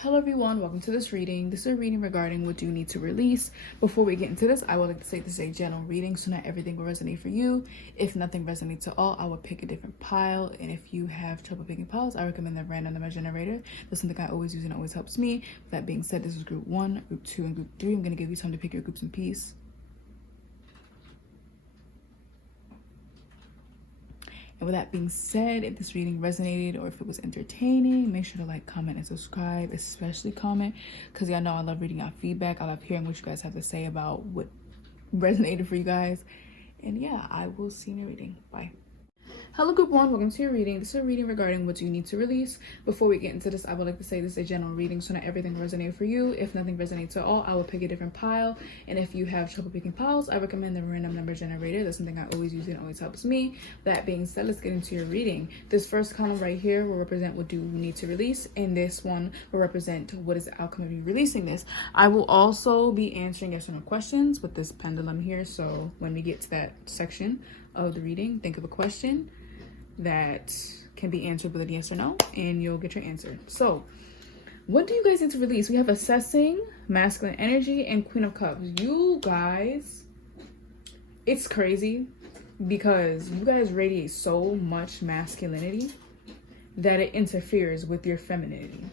Hello everyone, welcome to this reading. This is a reading regarding what you need to release. Before we get into this, I would like to say this is a general reading, so not everything will resonate for you. If nothing resonates at all, I will pick a different pile. And if you have trouble picking piles, I recommend the random number generator. That's something I always use and always helps me. With that being said, this is group 1, group 2, and group 3. I'm going to give you time to pick your groups in peace. And with that being said, if this reading resonated or if it was entertaining, make sure to like, comment, and subscribe, especially comment, because y'all know I love reading out feedback. I love hearing what you guys have to say about what resonated for you guys. And yeah, I will see you in your reading. Bye. Hello group 1, welcome to your reading. This is a reading regarding what you need to release. Before we get into this, I would like to say this is a general reading, so not everything will resonate for you. If nothing resonates at all, I will pick a different pile. And if you have trouble picking piles, I recommend the random number generator. That's something I always use and always helps me. That being said, let's get into your reading. This first column right here will represent what you need to release, and this one will represent what is the outcome of you releasing this. I will also be answering yes or no questions with this pendulum here, so when we get to that section of the reading, think of a question that can be answered with a yes or no, and you'll get your answer. So what do you guys need to release? We have assessing, masculine energy, and Queen of Cups. You guys, it's crazy because you guys radiate so much masculinity that it interferes with your femininity.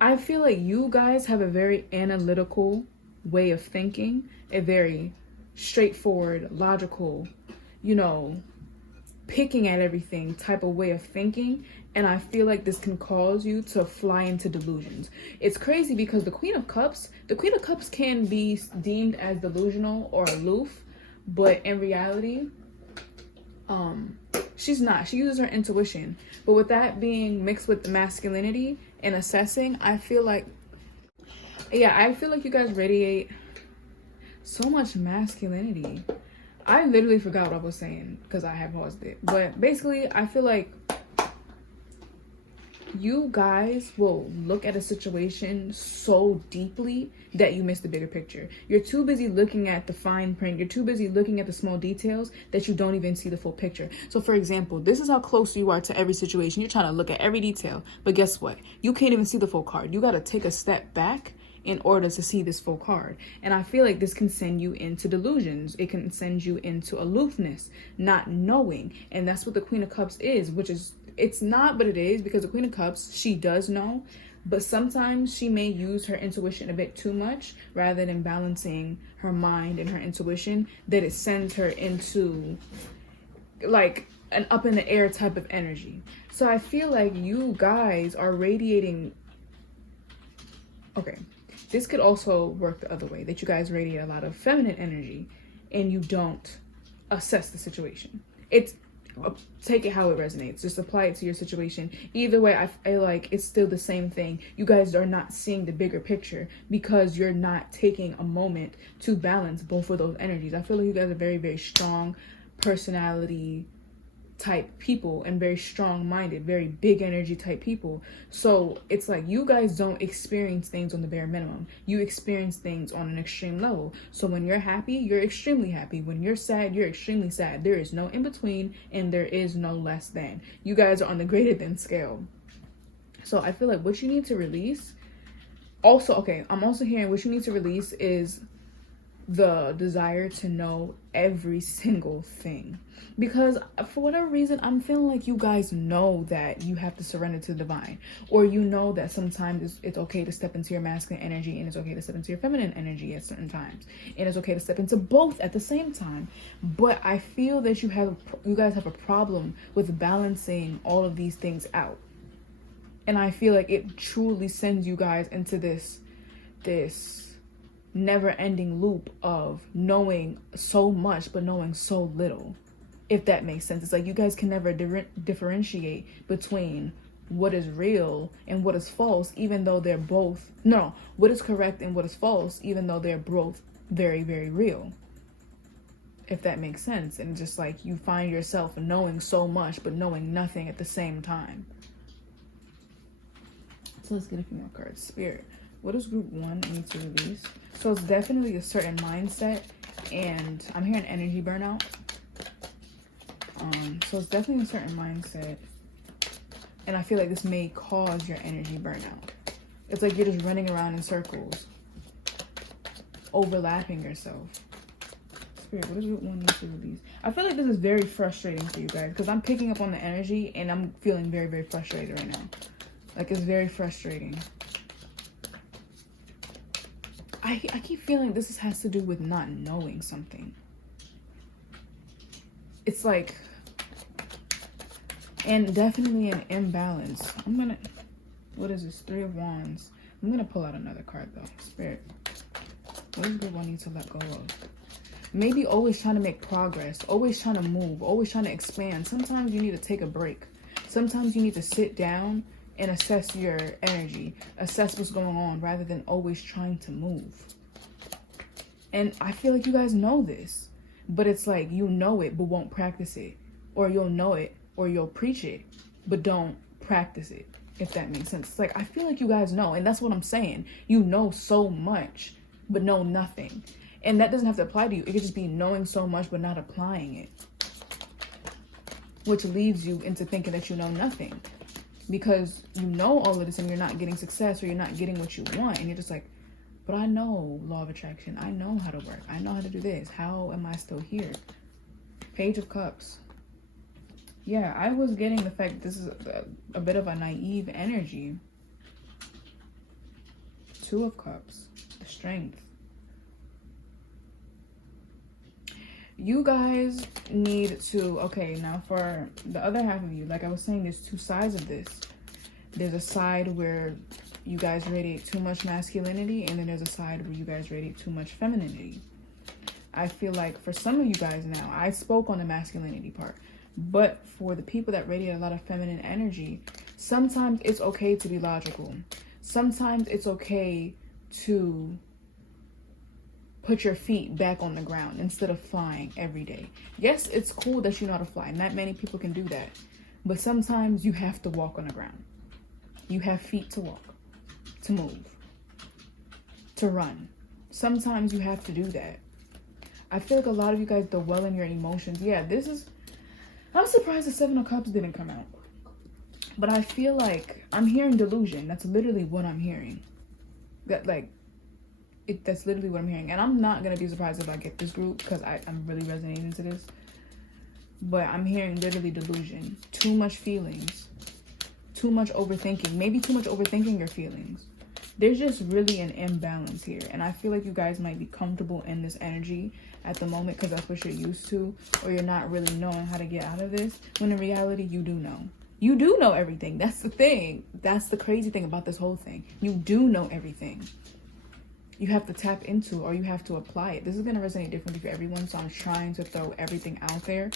I feel like you guys have a very analytical way of thinking, a very straightforward, logical, picking at everything type of way of thinking, and I feel like this can cause you to fly into delusions. It's crazy because the Queen of Cups can be deemed as delusional or aloof, but in reality, she's not. She uses her intuition. But with that being mixed with the masculinity and assessing, I feel like you guys radiate so much masculinity. I literally forgot what I was saying because I had paused it. But basically, I feel like you guys will look at a situation so deeply that you miss the bigger picture. You're too busy looking at the fine print. You're too busy looking at the small details that you don't even see the full picture. So for example, this is how close you are to every situation. You're trying to look at every detail. But guess what? You can't even see the full card. You got to take a step back in order to see this full card. And I feel like this can send you into delusions. It can send you into aloofness, not knowing. And that's what the Queen of Cups is, which is, it's not, but it is, because the Queen of Cups, she does know, but sometimes she may use her intuition a bit too much rather than balancing her mind and her intuition, that it sends her into like an up in the air type of energy. So I feel like you guys are radiating, okay, this could also work the other way, that you guys radiate a lot of feminine energy and you don't assess the situation. It's, take it how it resonates. Just apply it to your situation. Either way, I feel like it's still the same thing. You guys are not seeing the bigger picture because you're not taking a moment to balance both of those energies. I feel like you guys are very, very strong personality type people and very strong-minded, very big energy type people. So it's like you guys don't experience things on the bare minimum. You experience things on an extreme level. So when you're happy, you're extremely happy. When you're sad, you're extremely sad. There is no in between and there is no less than. You guys are on the greater than scale. So I feel like what you need to release also, okay, I'm also hearing what you need to release is the desire to know every single thing, because for whatever reason I'm feeling like you guys know that you have to surrender to the divine, or you know that sometimes it's okay to step into your masculine energy and it's okay to step into your feminine energy at certain times, and it's okay to step into both at the same time. But I feel that you guys have a problem with balancing all of these things out, and I feel like it truly sends you guys into this never-ending loop of knowing so much but knowing so little, if that makes sense. It's like you guys can never differentiate between what is real and what is false, even though they're both, no, what is correct and what is false, even though they're both very, very real, if that makes sense. And just like you find yourself knowing so much but knowing nothing at the same time. So let's get a few more cards. Spirit, what does group 1 need to release? So it's definitely a certain mindset, and I'm hearing energy burnout. So it's definitely a certain mindset, and I feel like this may cause your energy burnout. It's like you're just running around in circles, overlapping yourself. Spirit, what is root 1 need to release? I feel like this is very frustrating for you guys because I'm picking up on the energy and I'm feeling very, very frustrated right now. Like, it's very frustrating. I keep feeling this has to do with not knowing something. It's like, and definitely an imbalance. What is this? 3 of Wands. I'm gonna pull out another card though. Spirit, what is good one need to let go of? Maybe always trying to make progress, always trying to move, always trying to expand. Sometimes you need to take a break. Sometimes you need to sit down and assess your energy, assess what's going on, rather than always trying to move. And I feel like you guys know this, but it's like you know it but won't practice it, or you'll know it or you'll preach it but don't practice it, if that makes sense. It's like, I feel like you guys know, and that's what I'm saying. You know so much but know nothing. And that doesn't have to apply to you. It could just be knowing so much but not applying it, which leads you into thinking that you know nothing, because you know all of this and you're not getting success, or you're not getting what you want, and you're just like, but I know law of attraction, I know how to work, I know how to do this, how am I still here? Page of Cups. Yeah, I was getting the fact this is a bit of a naive energy. 2 of Cups, the Strength. You guys need to, okay, now for the other half of you, like I was saying, there's 2 sides of this. There's a side where you guys radiate too much masculinity, and then there's a side where you guys radiate too much femininity. I feel like for some of you guys now, I spoke on the masculinity part, but for the people that radiate a lot of feminine energy, sometimes it's okay to be logical. Sometimes it's okay to put your feet back on the ground instead of flying every day. Yes, it's cool that you know how to fly. Not many people can do that. But sometimes you have to walk on the ground. You have feet to walk, to move, to run. Sometimes you have to do that. I feel like a lot of you guys dwell in your emotions. Yeah, I'm surprised the 7 of Cups didn't come out. But I feel like I'm hearing delusion. That's literally what I'm hearing. That's literally what I'm hearing. And I'm not going to be surprised if I get this group, because I'm really resonating to this. But I'm hearing literally delusion. Too much feelings. Too much overthinking. Maybe too much overthinking your feelings. There's just really an imbalance here. And I feel like you guys might be comfortable in this energy at the moment because that's what you're used to. Or you're not really knowing how to get out of this. When in reality, you do know. You do know everything. That's the thing. That's the crazy thing about this whole thing. You do know everything. You have to tap into, or you have to apply it. This is going to resonate differently for everyone, so I'm trying to throw everything out there.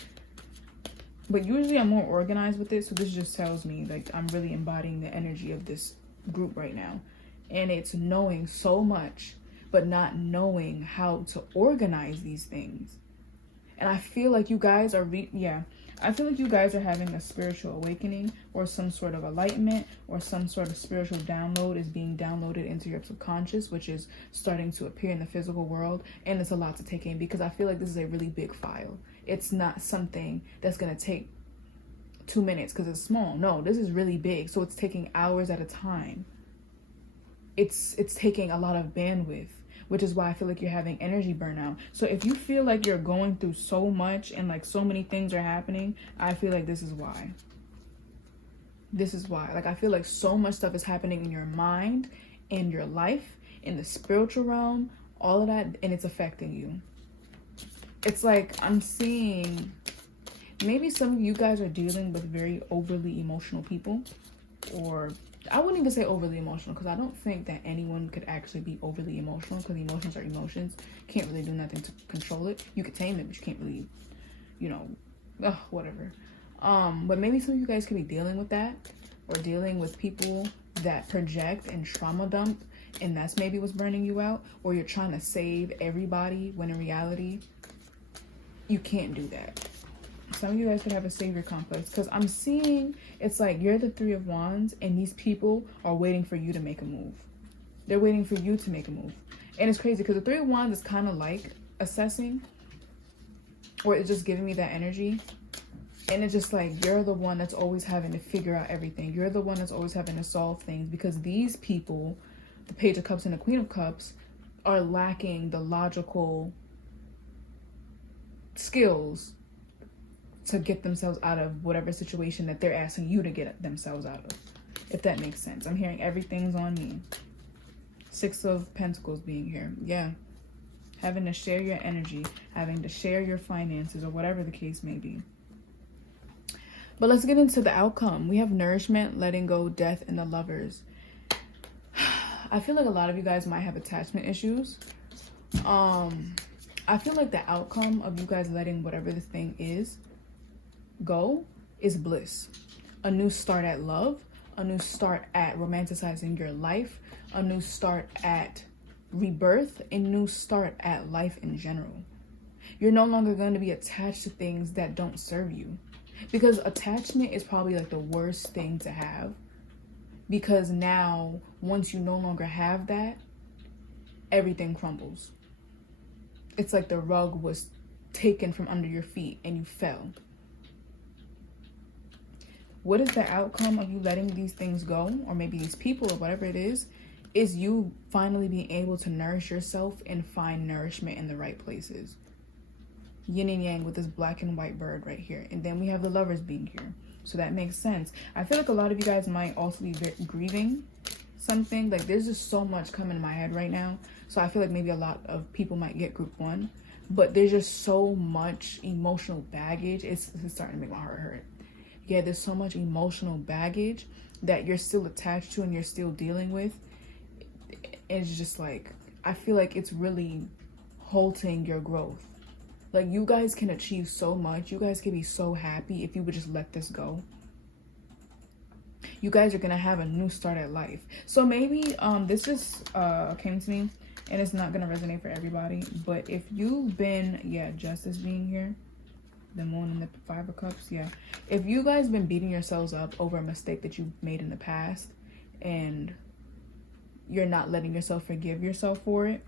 But usually I'm more organized with it, so this just tells me like I'm really embodying the energy of this group right now. And it's knowing so much, but not knowing how to organize these things. And I feel like you guys are, I feel like you guys are having a spiritual awakening, or some sort of enlightenment, or some sort of spiritual download is being downloaded into your subconscious, which is starting to appear in the physical world. And it's a lot to take in, because I feel like this is a really big file. It's not something that's going to take 2 minutes because it's small. No, this is really big. So it's taking hours at a time. It's taking a lot of bandwidth, which is why I feel like you're having energy burnout. So if you feel like you're going through so much and like so many things are happening, I feel like this is why. This is why. Like, I feel like so much stuff is happening in your mind, in your life, in the spiritual realm, all of that, and it's affecting you. It's like I'm seeing maybe some of you guys are dealing with very overly emotional people, or I wouldn't even say overly emotional, because I don't think that anyone could actually be overly emotional, because emotions are emotions. Can't really do nothing to control it. You could tame it, but you can't really, whatever. But maybe some of you guys could be dealing with that, or dealing with people that project and trauma dump, and that's maybe what's burning you out, or you're trying to save everybody when in reality, you can't do that. Some of you guys could have a savior complex, because I'm seeing it's like you're the 3 of Wands and these people are waiting for you to make a move. They're waiting for you to make a move. And it's crazy because the 3 of Wands is kind of like assessing, or it's just giving me that energy. And it's just like, you're the one that's always having to figure out everything. You're the one that's always having to solve things, because these people, the Page of Cups and the Queen of Cups, are lacking the logical skills to get themselves out of whatever situation that they're asking you to get themselves out of, if that makes sense. I'm hearing everything's on me. Six of Pentacles being here. Yeah. Having to share your energy, having to share your finances, or whatever the case may be. But let's get into the outcome. We have nourishment, letting go, death, and the Lovers. I feel like a lot of you guys might have attachment issues. I feel like the outcome of you guys letting whatever this thing is go is bliss. A new start at love, a new start at romanticizing your life, a new start at rebirth, a new start at life in general. You're no longer going to be attached to things that don't serve you. Because attachment is probably like the worst thing to have. Because now, once you no longer have that, everything crumbles. It's like the rug was taken from under your feet and you fell. What is the outcome of you letting these things go, or maybe these people, or whatever it is you finally being able to nourish yourself and find nourishment in the right places. Yin and yang with this black and white bird right here. And then we have the Lovers being here. So that makes sense. I feel like a lot of you guys might also be grieving something. Like, there's just so much coming in my head right now. So I feel like maybe a lot of people might get group 1. But there's just so much emotional baggage. It's starting to make my heart hurt. Yeah, there's so much emotional baggage that you're still attached to and you're still dealing with. It's just like, I feel like it's really halting your growth. Like, you guys can achieve so much. You guys can be so happy if you would just let this go. You guys are going to have a new start at life. So maybe this just came to me, and it's not going to resonate for everybody. But if you've been, Justice being here, the Moon and the Five of Cups, if you guys been beating yourselves up over a mistake that you've made in the past, and you're not letting yourself forgive yourself for it,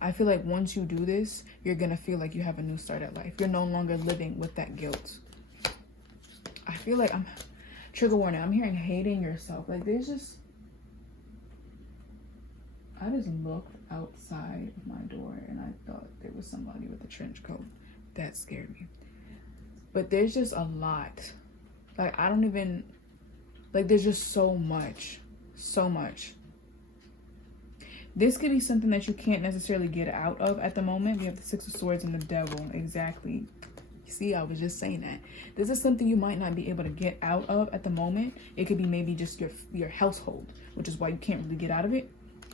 I feel like once you do this, you're going to feel like you have a new start at life. You're no longer living with that guilt. I feel like trigger warning, I'm hearing hating yourself. Like, there's just, I just looked outside of my door and I thought there was somebody with a trench coat. That scared me. But there's just a lot. Like, I don't even, like, there's just so much. This could be something that you can't necessarily get out of at the moment. We have the Six of Swords and the Devil. Exactly. See, I was just saying that. This is something you might not be able to get out of at the moment. It could be maybe just your household, which is why you can't really get out of it.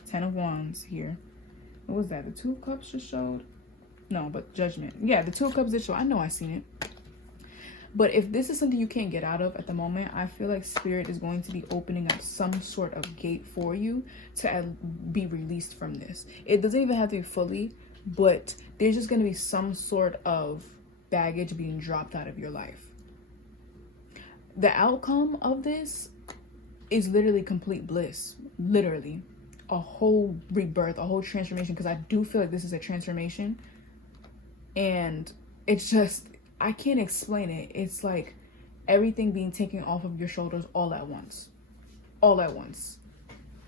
10 of Wands here. What was that? The Two of Cups just showed? No, but Judgment. Yeah, the Two of Cups did show. I know I seen it. But if this is something you can't get out of at the moment, I feel like Spirit is going to be opening up some sort of gate for you to be released from this. It doesn't even have to be fully, but there's just going to be some sort of baggage being dropped out of your life. The outcome of this is literally complete bliss. Literally. A whole rebirth, a whole transformation, because I do feel like this is a transformation. And it's just, I can't explain it. It's like everything being taken off of your shoulders all at once. All at once.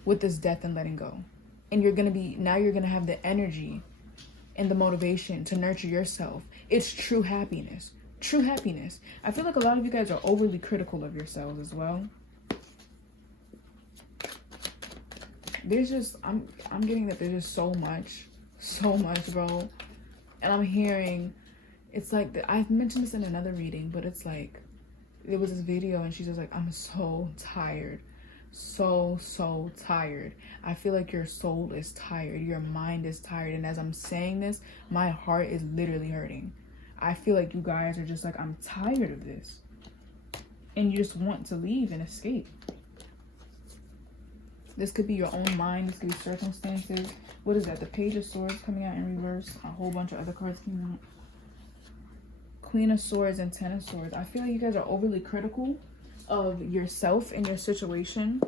With this death and letting go. And you're going to have the energy and the motivation to nurture yourself. It's true happiness. True happiness. I feel like a lot of you guys are overly critical of yourselves as well. There's just, I'm getting that there's just so much, bro. And I'm hearing, it's like, I've mentioned this in another reading, but it's like, there was this video and she's just like, I'm so tired. So tired. I feel like your soul is tired. Your mind is tired. And as I'm saying this, my heart is literally hurting. I feel like you guys are just like, I'm tired of this. And you just want to leave and escape. This could be your own mind. This could be circumstances. What is that? The Page of Swords coming out in reverse. A whole bunch of other cards came out. Queen of Swords and 10 of Swords. I feel like you guys are overly critical of yourself and your situation.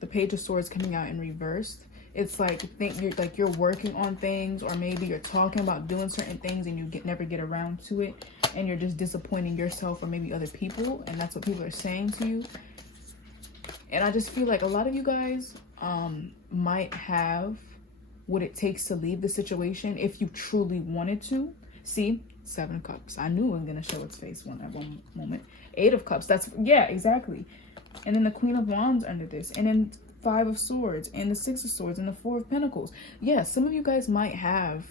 The Page of Swords coming out in reverse. It's like you're working on things, or maybe you're talking about doing certain things and you never get around to it, and you're just disappointing yourself or maybe other people, and that's what people are saying to you. And I just feel like a lot of you guys might have what it takes to leave the situation if you truly wanted to. See, 7 of Cups. I knew it was gonna show its face at one moment. 8 of Cups. That's, yeah, exactly. And then the Queen of Wands under this, and then 5 of Swords, and the 6 of Swords, and the 4 of Pentacles. Yeah, some of you guys might have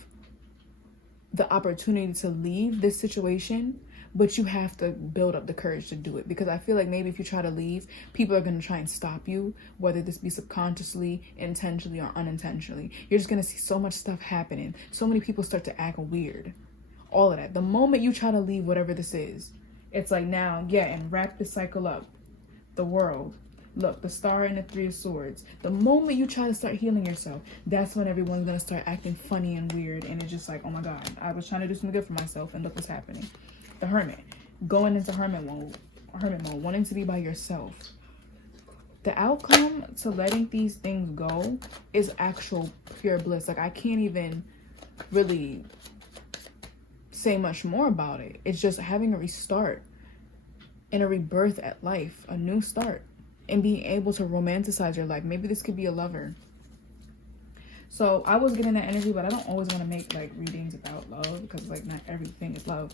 the opportunity to leave this situation, but you have to build up the courage to do it, because I feel like maybe if you try to leave, people are going to try and stop you, whether this be subconsciously, intentionally, or unintentionally. You're just going to see so much stuff happening. So many people start to act weird. All of that. The moment you try to leave whatever this is, it's like now, yeah, and wrap this cycle up. The World. Look, the Star and the 3 of Swords. The moment you try to start healing yourself, that's when everyone's going to start acting funny and weird. And it's just like, oh my God, I was trying to do something good for myself, and look what's happening. The Hermit. Going into hermit mode, wanting to be by yourself. The outcome to letting these things go is actual pure bliss. Like, I can't even really say much more about it. It's just having a restart and a rebirth at life, a new start, and being able to romanticize your life. Maybe this could be a lover. So I was getting that energy, but I don't always want to make like readings about love, because like not everything is love.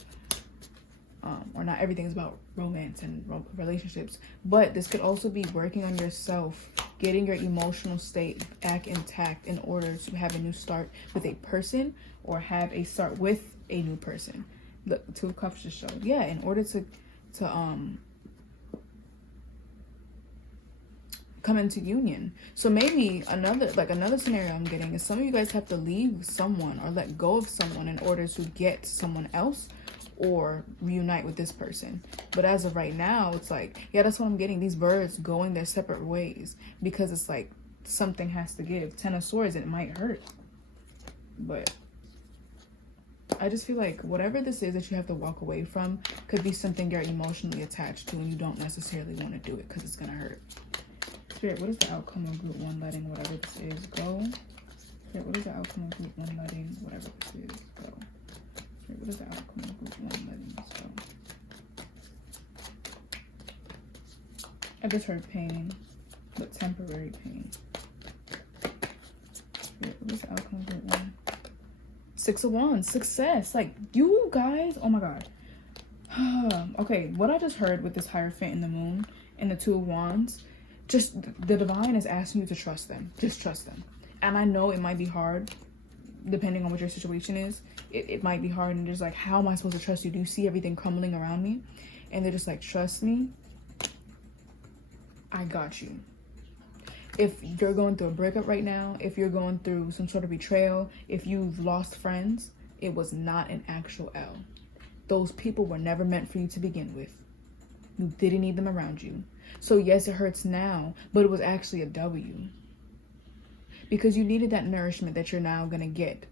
Or not everything is about romance and relationships. But this could also be working on yourself, getting your emotional state back intact in order to have a new start with a person, or have a start with a new person. The 2 of Cups just showed. Yeah, in order to come into union. So maybe another scenario I'm getting is some of you guys have to leave someone or let go of someone in order to get someone else, or reunite with this person. But as of right now, it's like, yeah, that's what I'm getting. These birds going their separate ways, because it's like something has to give. 10 of Swords, it might hurt, but I just feel like whatever this is that you have to walk away from could be something you're emotionally attached to, and you don't necessarily want to do it because it's gonna hurt. Spirit, what is the outcome of Group 1 letting whatever this is go? Spirit, what is the outcome of Group 1 letting whatever this is go? What is the outcome of Group 1 letting this go? I just heard pain, but temporary pain. What is the outcome of Group 1? 6 of Wands, success. Like, you guys, oh my God. Okay, what I just heard with this Hierophant in the Moon and the 2 of Wands, just the divine is asking you to trust them. Just trust them. And I know it might be hard, depending on what your situation is. It might be hard, and just like, how am I supposed to trust you? Do you see everything crumbling around me? And they're just like, trust me, I got you. If you're going through a breakup right now, if you're going through some sort of betrayal, if you've lost friends, it was not an actual L. Those people were never meant for you to begin with. You didn't need them around you. So yes, it hurts now, but it was actually a W. Because you needed that nourishment that you're now going to get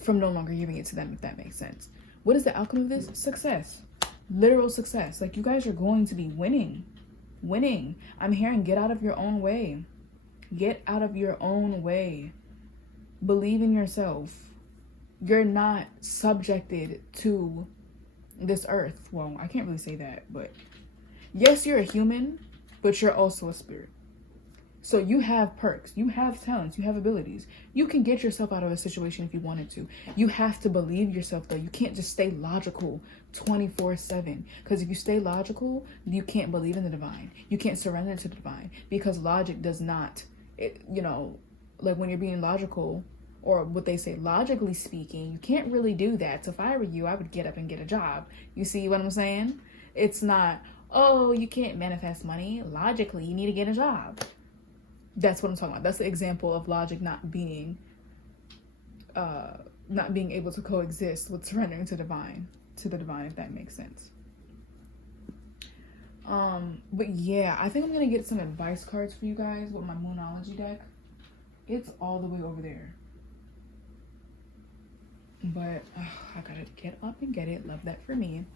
from no longer giving it to them, if that makes sense. What is the outcome of this? Success. Literal success. Like, you guys are going to be winning. Winning. I'm hearing get out of your own way. Get out of your own way. Believe in yourself. You're not subjected to this earth. Well, I can't really say that, but yes, you're a human, but you're also a spirit. So you have perks, you have talents, you have abilities. You can get yourself out of a situation if you wanted to. You have to believe yourself, though. You can't just stay logical 24/7. Because if you stay logical, you can't believe in the divine. You can't surrender to the divine. Because logic does not, like when you're being logical, or what they say, logically speaking, you can't really do that. So if I were you, I would get up and get a job. You see what I'm saying? It's not, oh, you can't manifest money. Logically, you need to get a job. That's what I'm talking about. That's the example of logic not being able to coexist with surrendering to the divine, if that makes sense. But yeah, I think I'm gonna get some advice cards for you guys with my Moonology deck. It's all the way over there. But I gotta get up and get it. Love that for me.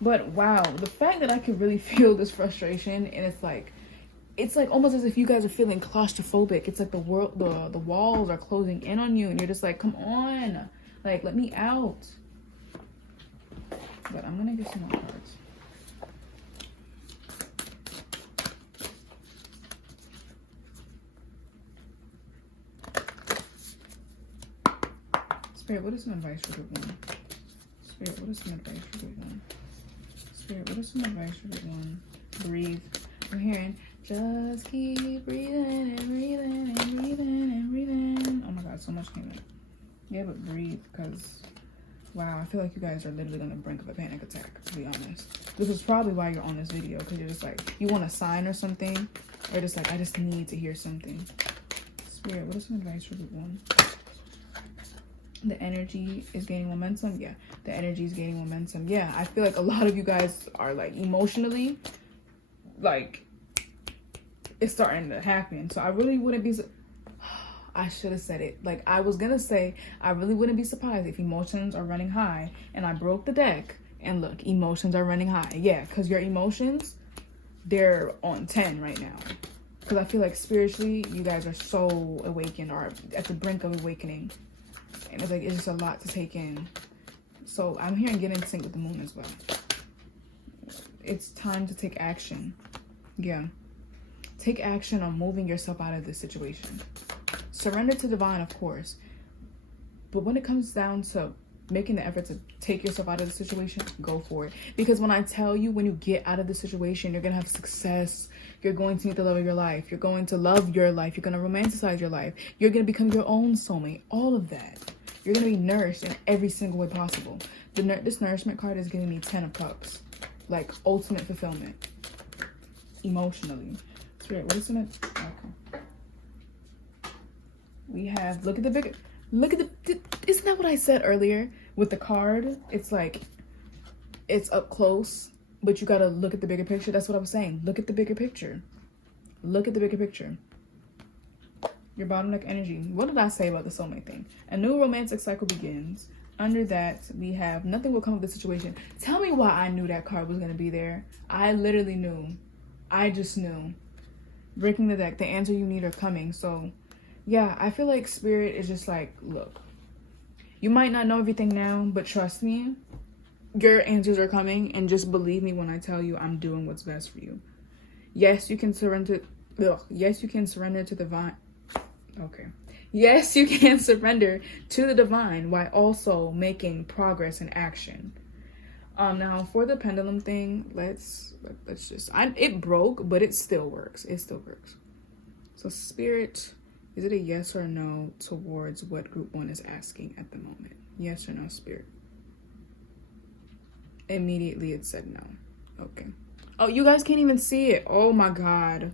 But wow, the fact that I can really feel this frustration, and it's like, it's like almost as if you guys are feeling claustrophobic. It's like the walls are closing in on you, and you're just like, come on, like, let me out. But I'm gonna get some more cards. Spirit, what is some advice for group one? Spirit, what is some advice for group one? Spirit, what is some advice for group one? Breathe. I'm hearing, just keep breathing and breathing and breathing and breathing. Oh my God, so much came in. Yeah, but breathe, because, wow, I feel like you guys are literally on the brink of a panic attack, to be honest. This is probably why you're on this video, because you're just like, you want a sign or something, or just like, I just need to hear something. Spirit, what is some advice for group one? The energy is gaining momentum. Yeah, the energy is gaining momentum. Yeah, I feel like a lot of you guys are like emotionally, like, it's starting to happen. So I really wouldn't be, I should have said it. Like, I was gonna say, I really wouldn't be surprised if emotions are running high, and I broke the deck, and look, emotions are running high. Yeah, because your emotions, they're on 10 right now. Because I feel like spiritually, you guys are so awakened, or at the brink of awakening. And it's like, it's just a lot to take in. So I'm hearing get in sync with the moon as well. It's time to take action. Yeah. Take action on moving yourself out of this situation. Surrender to divine, of course. But when it comes down to making the effort to take yourself out of the situation, go for it. Because when I tell you, when you get out of the situation, you're going to have success. You're going to meet the love of your life. You're going to love your life. You're going to romanticize your life. You're going to become your own soulmate. All of that. You're going to be nourished in every single way possible. This nourishment card is giving me 10 of cups. Like, ultimate fulfillment. Emotionally. Spirit, what is in it? Okay. We have, look at the, isn't that what I said earlier? With the card, it's like, it's up close, but you got to look at the bigger picture. That's what I was saying. Look at the bigger picture. Look at the bigger picture. Your bottom deck energy. What did I say about the soulmate thing? A new romantic cycle begins. Under that, we have nothing will come of the situation. Tell me why I knew that card was going to be there. I literally knew. I just knew. Breaking the deck. The answer you need are coming. So, yeah, I feel like spirit is just like, look. You might not know everything now, but trust me. Your answers are coming. And just believe me when I tell you I'm doing what's best for you. Yes, you can surrender. Yes, you can surrender to the divine. Okay. Yes, you can surrender to the divine while also making progress and action. Now for the pendulum thing, let's just, it broke, but it still works. It still works. So spirit, is it a yes or no towards what group one is asking at the moment? Yes or no, spirit? Immediately it said no. Okay. Oh, you guys can't even see it. Oh my God.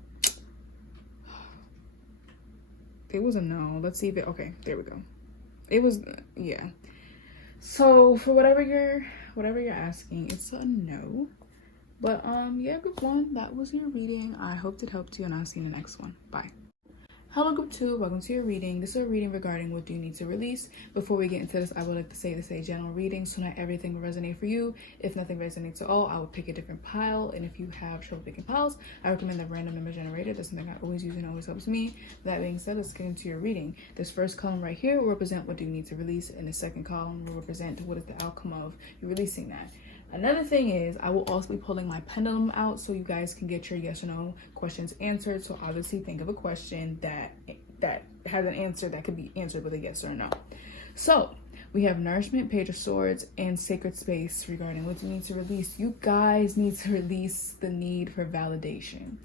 It was a no. Let's see if it, okay, there we go. It was, yeah. So for whatever you're asking, it's a no. But yeah, group one, that was your reading. I hope it helped you, and I'll see you in the next one. Bye. Hello group two, welcome to your reading. This is a reading regarding what do you need to release. Before we get into this, I would like to say this is a general reading, so not everything will resonate for you. If nothing resonates at all, I would pick a different pile. And if you have trouble picking piles, I recommend the random number generator. That's something I always use and always helps me. That being said, let's get into your reading. This first column right here will represent what do you need to release, and the second column will represent what is the outcome of you releasing that. Another thing is I will also be pulling my pendulum out so you guys can get your yes or no questions answered. So obviously think of a question that has an answer that could be answered with a yes or no. So we have nourishment, page of swords, and sacred space regarding what you need to release. You guys need to release the need for validation.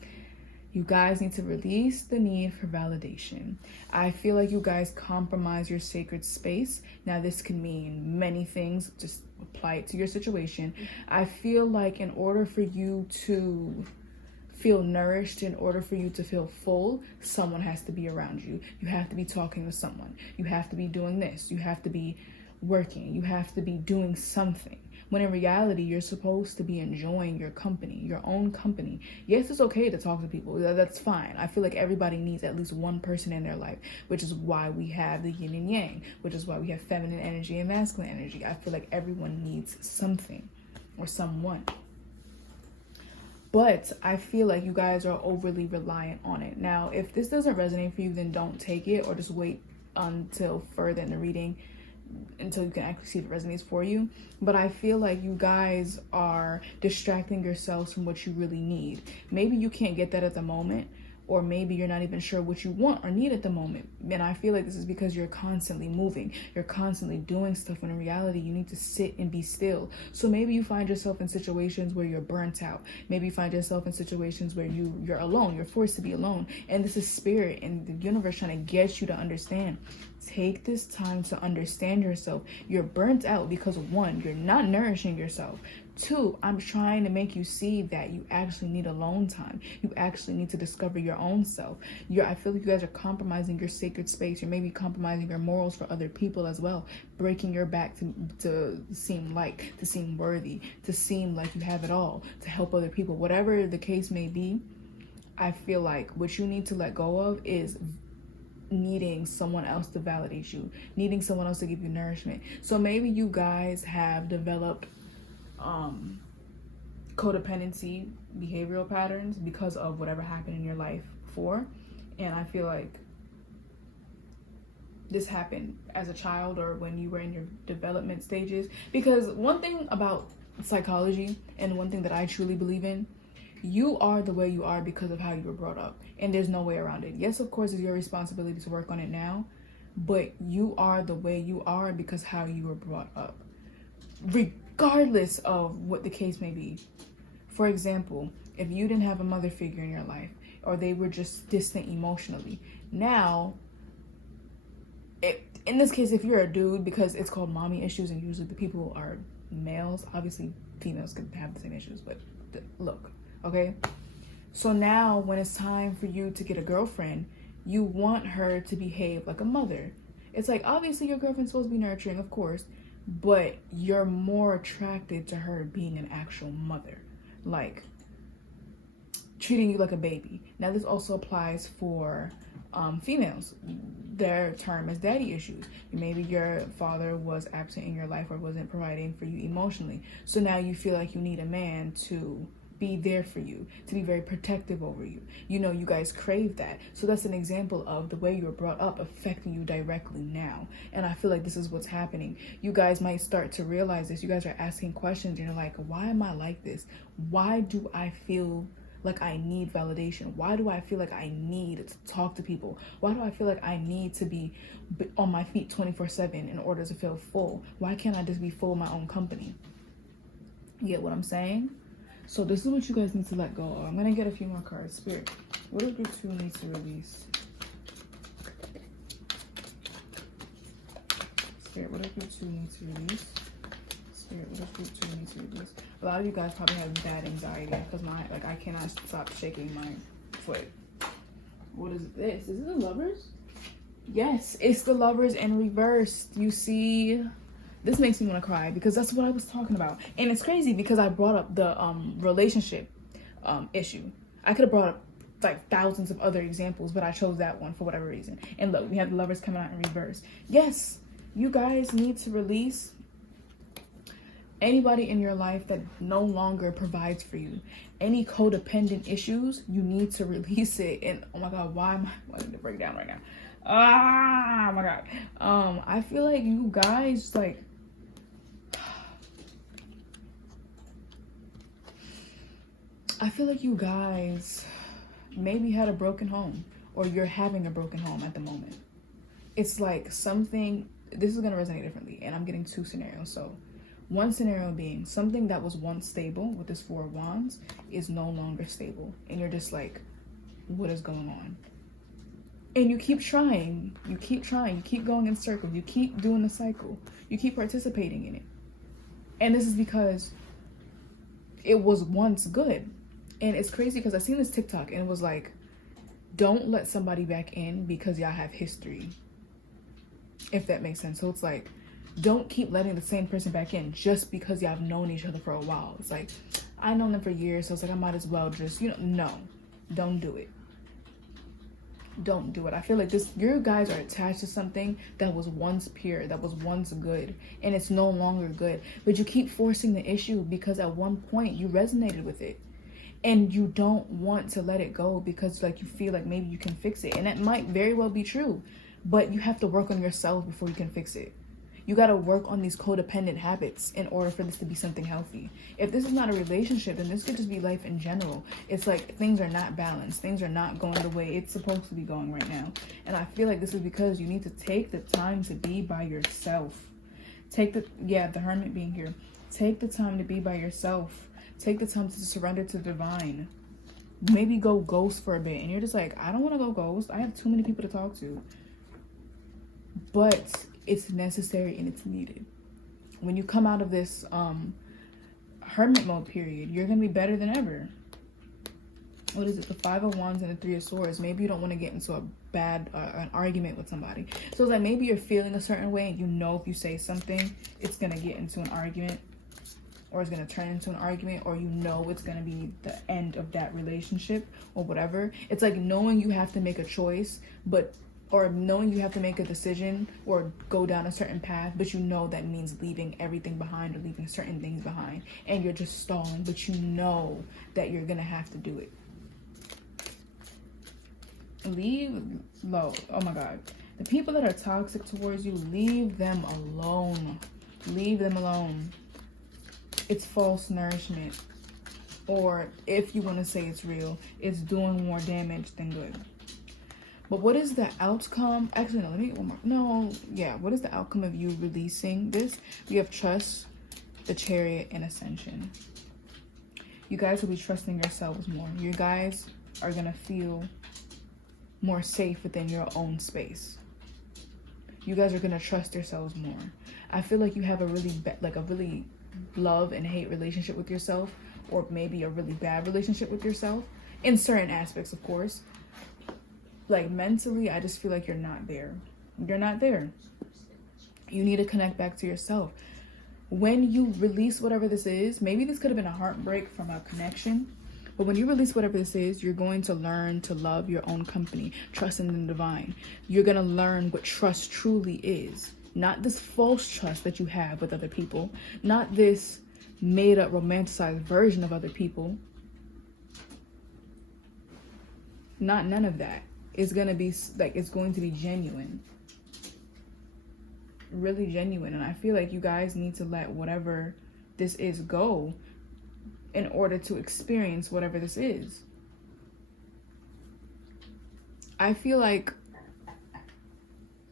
You guys need to release the need for validation. I feel like you guys compromise your sacred space. Now, this can mean many things. Just apply it to your situation. I feel like in order for you to feel nourished, in order for you to feel full, someone has to be around you. You have to be talking with someone. You have to be doing this. You have to be working. You have to be doing something. When in reality, you're supposed to be enjoying your company, your own company. Yes, it's okay to talk to people. That's fine. I feel like everybody needs at least one person in their life, which is why we have the yin and yang, which is why we have feminine energy and masculine energy. I feel like everyone needs something or someone. But I feel like you guys are overly reliant on it. Now, if this doesn't resonate for you, then don't take it, or just wait until further in the reading until you can actually see if it resonates for you. But I feel like you guys are distracting yourselves from what you really need. Maybe you can't get that at the moment, or maybe you're not even sure what you want or need at the moment. And I feel like this is because you're constantly moving, you're constantly doing stuff, when in reality you need to sit and be still. So maybe you find yourself in situations where you're burnt out. Maybe you find yourself in situations where you're alone, you're forced to be alone. And this is spirit and the universe trying to get you to understand. Take this time to understand yourself. You're burnt out because, one, you're not nourishing yourself. Two, I'm trying to make you see that you actually need alone time. You actually need to discover your own self. I feel like you guys are compromising your sacred space. You're maybe compromising your morals for other people as well. Breaking your back to seem like, to seem worthy, to seem like you have it all, to help other people. Whatever the case may be, I feel like what you need to let go of is needing someone else to validate you, needing someone else to give you nourishment. So maybe you guys have developed codependency behavioral patterns because of whatever happened in your life before. And I feel like this happened as a child or when you were in your development stages. Because one thing about psychology, and one thing that I truly believe in, you are the way you are because of how you were brought up, and there's no way around it. Yes, of course, it's your responsibility to work on it now, but you are the way you are because how you were brought up, regardless of what the case may be. For example, if you didn't have a mother figure in your life, or they were just distant emotionally, now, in this case, if you're a dude, because it's called mommy issues, and usually the people are males, obviously females can have the same issues, but look, okay? So now when it's time for you to get a girlfriend, you want her to behave like a mother. It's like, obviously your girlfriend's supposed to be nurturing, of course, but you're more attracted to her being an actual mother, like treating you like a baby. Now this also applies for females. Their term is daddy issues. Maybe your father was absent in your life or wasn't providing for you emotionally. So now you feel like you need a man to be there for you, to be very protective over you. You know, you guys crave that. So that's an example of the way you were brought up affecting you directly now. And I feel like this is what's happening. You guys might start to realize this. You guys are asking questions and you're like, why am I like this? Why do I feel like I need validation? Why do I feel like I need to talk to people? Why do I feel like I need to be on my feet 24/7 in order to feel full? Why can't I just be full of my own company? You get what I'm saying? So this is what you guys need to let go of. I'm gonna get a few more cards. Spirit, what does your two need to release? Spirit, what does your two need to release? Spirit, what does your two need to release? A lot of you guys probably have bad anxiety because I cannot stop shaking my foot. What is this? Is it the Lovers? Yes, it's the Lovers in reverse. You see, this makes me want to cry because that's what I was talking about. And it's crazy because I brought up the relationship issue. I could have brought up like thousands of other examples, but I chose that one for whatever reason. And look, we have the Lovers coming out in reverse. Yes, you guys need to release anybody in your life that no longer provides for you. Any codependent issues, you need to release it. And oh my God, why did it break down right now? Ah, oh my God. I feel like you guys I feel like you guys maybe had a broken home, or you're having a broken home at the moment. It's like something, this is going to resonate differently, and I'm getting two scenarios. So one scenario being something that was once stable with this Four of Wands is no longer stable. And you're just like, what is going on? And you keep trying, you keep going in circles, you keep doing the cycle, you keep participating in it. And this is because it was once good. And it's crazy because I seen this TikTok and it was like, don't let somebody back in because y'all have history, if that makes sense. So it's like, don't keep letting the same person back in just because y'all have known each other for a while. It's like, I known them for years, so it's like I might as well just, no, don't do it. Don't do it. I feel like your guys are attached to something that was once pure, that was once good, and it's no longer good. But you keep forcing the issue because at one point you resonated with it. and you don't want to let it go because like you feel like maybe you can fix it, and that might very well be true, but you have to work on yourself before you can fix it. You got to work on these codependent habits in order for this to be something healthy. If this is not a relationship, then this could just be life in general. It's like things are not balanced. Things are not going the way it's supposed to be going right now. And I feel like this is because you need to take the time to be by yourself. The hermit being here. Take the time to be by yourself. Take the time to surrender to the divine. Maybe go ghost for a bit. And you're just like, I don't want to go ghost. I have too many people to talk to. But it's necessary and it's needed. When you come out of this hermit mode period, you're going to be better than ever. What is it? The 5 of Wands and the 3 of Swords. Maybe you don't want to get into an argument with somebody. So it's like maybe you're feeling a certain way and you know if you say something, it's going to get into an argument, or it's going to turn into an argument, or you know it's going to be the end of that relationship or whatever. It's like knowing you have to make a choice, or knowing you have to make a decision or go down a certain path, but you know that means leaving everything behind or leaving certain things behind, and you're just stalling, but you know that you're gonna have to do it. Oh my God. The people that are toxic towards you, leave them alone. Leave them alone. It's false nourishment. Or if you want to say it's real, it's doing more damage than good. But what is the outcome? Actually, no, let me get one more. What is the outcome of you releasing this? You have trust, the Chariot, and Ascension. You guys will be trusting yourselves more. You guys are going to feel more safe within your own space. You guys are going to trust yourselves more. I feel like you have a really love and hate relationship with yourself, or maybe a really bad relationship with yourself in certain aspects, of course. Like mentally, I just feel like you're not there. You're not there. You need to connect back to yourself. When you release whatever this is, maybe this could have been a heartbreak from a connection, but when you release whatever this is, you're going to learn to love your own company, trust in the divine. You're going to learn what trust truly is. Not this false trust that you have with other people, not this made up romanticized version of other people. None of that. It's going to be like, it's going to be genuine. Really genuine. And I feel like you guys need to let whatever this is go in order to experience whatever this is. I feel like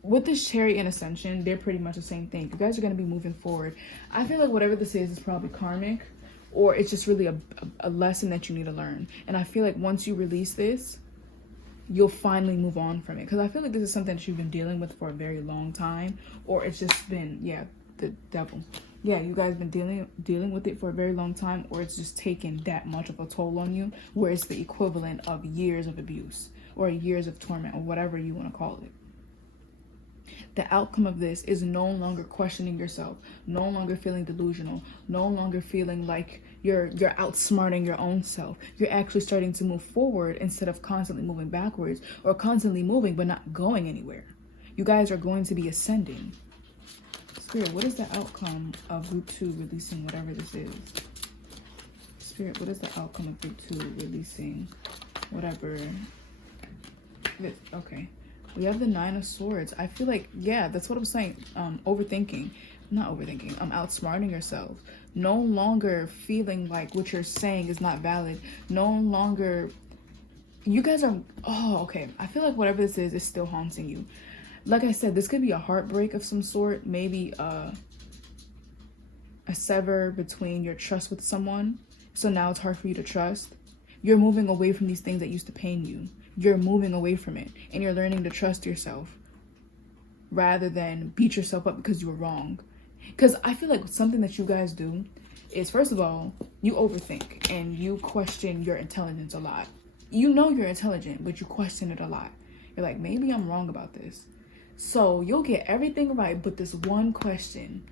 with this Chariot and Ascension, they're pretty much the same thing. You guys are going to be moving forward. I feel like whatever this is probably karmic, or it's just really a lesson that you need to learn. And I feel like once you release this, you'll finally move on from it. Because I feel like this is something that you've been dealing with for a very long time. Or it's just been, the devil. You guys been dealing with it for a very long time. Or it's just taken that much of a toll on you, where it's the equivalent of years of abuse or years of torment, or whatever you want to call it. The outcome of this is no longer questioning yourself, no longer feeling delusional, no longer feeling like you're outsmarting your own self. You're actually starting to move forward instead of constantly moving backwards, or constantly moving but not going anywhere. You guys are going to be ascending. Spirit, what is the outcome of Group 2 releasing whatever this is? Spirit, what is the outcome of Group 2 releasing whatever this? Okay. We have the 9 of Swords. I feel like, that's what I'm saying. Outsmarting yourself. No longer feeling like what you're saying is not valid. No longer, you guys are, I feel like whatever this is still haunting you. Like I said, this could be a heartbreak of some sort. Maybe a sever between your trust with someone. So now it's hard for you to trust. You're moving away from these things that used to pain you. You're moving away from it, and you're learning to trust yourself rather than beat yourself up because you were wrong. Because I feel like something that you guys do is, first of all, you overthink and you question your intelligence a lot. You know you're intelligent, but you question it a lot. You're like, maybe I'm wrong about this. So you'll get everything right but this one question,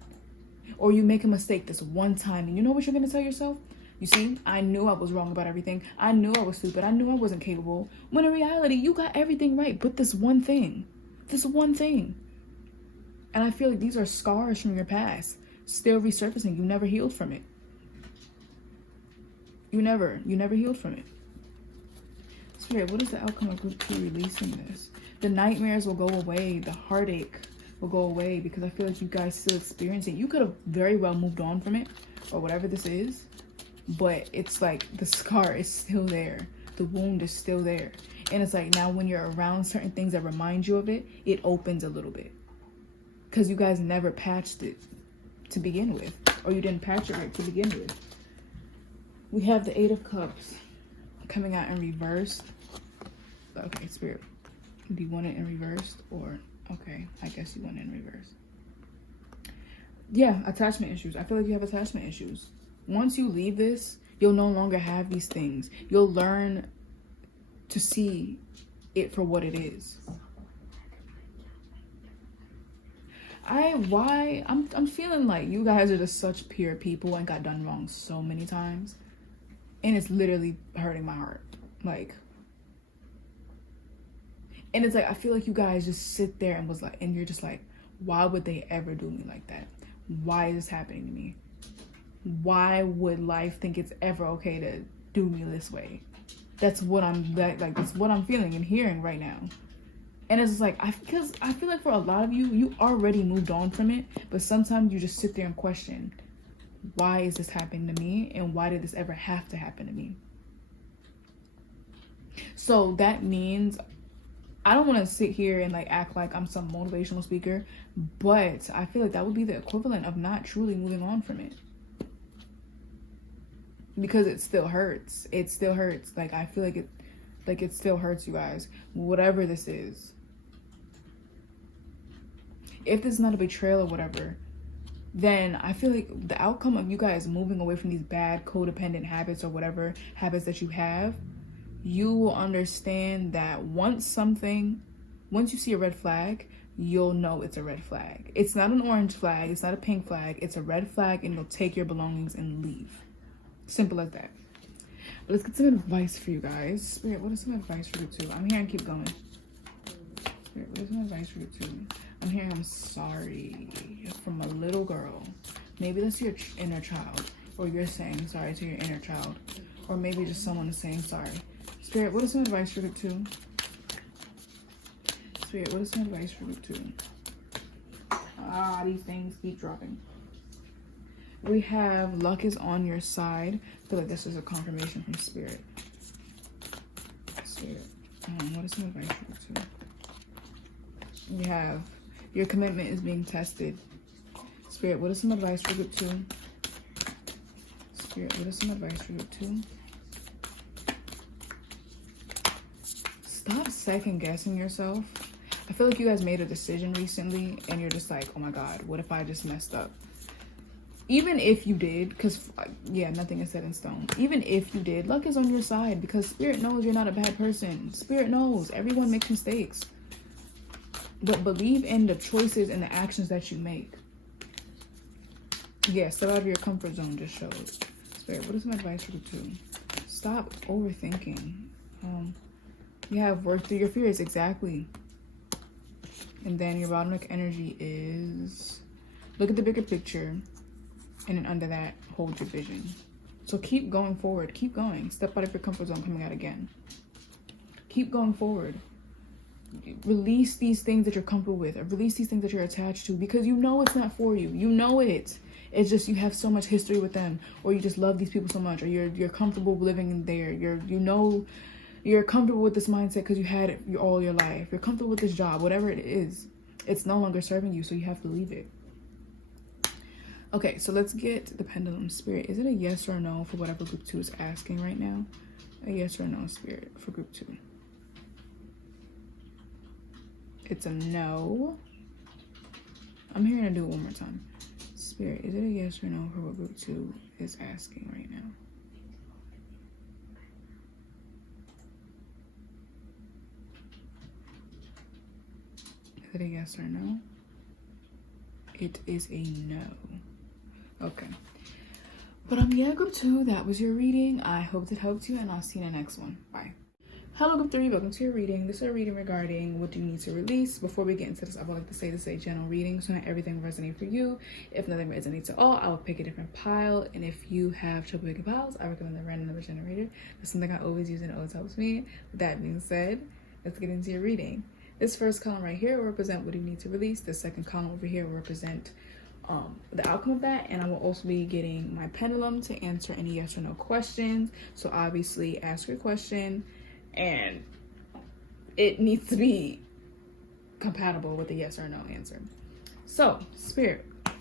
or you make a mistake this one time, and you know what you're going to tell yourself? You see, I knew I was wrong about everything. I knew I was stupid. I knew I wasn't capable. When in reality, you got everything right but this one thing. This one thing. And I feel like these are scars from your past, still resurfacing. You never healed from it. You never healed from it. Spirit, what is the outcome of group 2 releasing this? The nightmares will go away. The heartache will go away, because I feel like you guys still experience it. You could have very well moved on from it, or whatever this is, but it's like the scar is still there. The wound is still there. And it's like now when you're around certain things that remind you of it, it opens a little bit. Because you guys never patched it to begin with, or you didn't patch it right to begin with. We have the 8 of Cups coming out in reverse. Okay, Spirit, do you want it in reverse? Or, okay, I guess you want it in reverse. Yeah, attachment issues. I feel like you have attachment issues. Once you leave this, you'll no longer have these things. You'll learn to see it for what it is. I'm feeling like you guys are just such pure people and got done wrong so many times. And it's literally hurting my heart. Like, and it's like, I feel like you guys just sit there and was like, and you're just like, why would they ever do me like that? Why is this happening to me? Why would life think it's ever okay to do me this way? That's what I'm like that's what I'm feeling and hearing right now. And it's just like, because I feel like for a lot of you, you already moved on from it, but sometimes you just sit there and question, why is this happening to me? And why did this ever have to happen to me? So that means, I don't want to sit here and like act like I'm some motivational speaker, but I feel like that would be the equivalent of not truly moving on from it. Because it still hurts. It still hurts. Like, I feel like it still hurts, you guys. Whatever this is. If this is not a betrayal or whatever, then I feel like the outcome of you guys moving away from these bad codependent habits or whatever habits that you have, you will understand that once you see a red flag, you'll know it's a red flag. It's not an orange flag. It's not a pink flag. It's a red flag, and you'll take your belongings and leave. Simple as that. But let's get some advice for you guys. Spirit, what is some advice for you too? I'm hearing keep going. Spirit, what is some advice for you too? I'm hearing I'm sorry from a little girl. Maybe that's your inner child, or you're saying sorry to your inner child, or maybe just someone is saying sorry. Spirit, what is some advice for you too? Spirit, what is some advice for you too? These things keep dropping. We have luck is on your side. I feel like this is a confirmation from Spirit. Spirit, what is some advice for you too? We have your commitment is being tested. Spirit, what is some advice for group 2? Spirit, what is some advice for group 2? Stop second guessing yourself. I feel like you guys made a decision recently and you're just like, oh my God, what if I just messed up? Even if you did, because yeah, nothing is set in stone. Even if you did, luck is on your side, because Spirit knows you're not a bad person. Spirit knows everyone makes mistakes. But believe in the choices and the actions that you make. Yeah, step out of your comfort zone just showed. Spirit, what is some advice for you too? Stop overthinking. You have worked through your fears, exactly. And then your bottomless energy is, look at the bigger picture. And then under that, hold your vision. So keep going forward. Keep going. Step out of your comfort zone, coming out again. Keep going forward. Release these things that you're comfortable with, or release these things that you're attached to, because you know it's not for you. You know it. It's just you have so much history with them, or you just love these people so much, or you're comfortable living there. You're comfortable with this mindset because you had it all your life. You're comfortable with this job, whatever it is. It's no longer serving you, so you have to leave it. Okay, so let's get the pendulum. Spirit, is it a yes or no for whatever group 2 is asking right now? A yes or no, Spirit, for group 2. It's a no. I'm hearing to do it one more time. Spirit, is it a yes or no for what group 2 is asking right now? Is it a yes or no? It is a no. Okay. But yeah, group 2, that was your reading. I hope it helped you, and I'll see you in the next one. Bye. Hello group 3, welcome to your reading. This is a reading regarding what do you need to release. Before we get into this, I would like to say this is a general reading, so not everything will resonate for you. If nothing resonates at all, I will pick a different pile. And if you have trouble picking piles, I recommend the random number generator. That's something I always use and it always helps me. With that being said, let's get into your reading. This first column right here will represent what you need to release. The second column over here will represent the outcome of that, and I will also be getting my pendulum to answer any yes or no questions. So obviously ask your question, and it needs to be compatible with the yes or no answer. So